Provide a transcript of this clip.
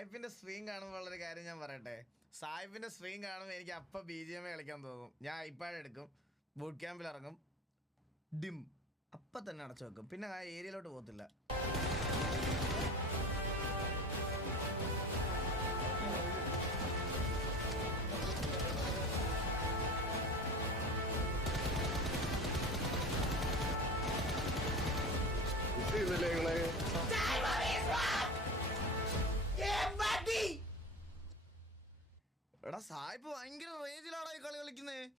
സായിപ്പിന്റെ screen കാണുമ്പോൾ ഉള്ളൊരു കാര്യം ഞാൻ പറയട്ടെ. സായിപ്പിന്റെ സ്ക്രീൻ കാണുമ്പോൾ എനിക്ക് അപ്പം BGMI കളിക്കാൻ തോന്നും. ഞാൻ ഐപാഡ് എടുക്കും, ബൂട്ട് ക്യാമ്പിൽ ഇറങ്ങും, ഡിം അപ്പം തന്നെ അടച്ചു വെക്കും. പിന്നെ ആ ഏരിയയിലോട്ട് പോകത്തില്ല. എടാ സായിപ്പ് ഭയങ്കര റേഞ്ചിലാണോ ഈ കളി കളിക്കുന്നത്.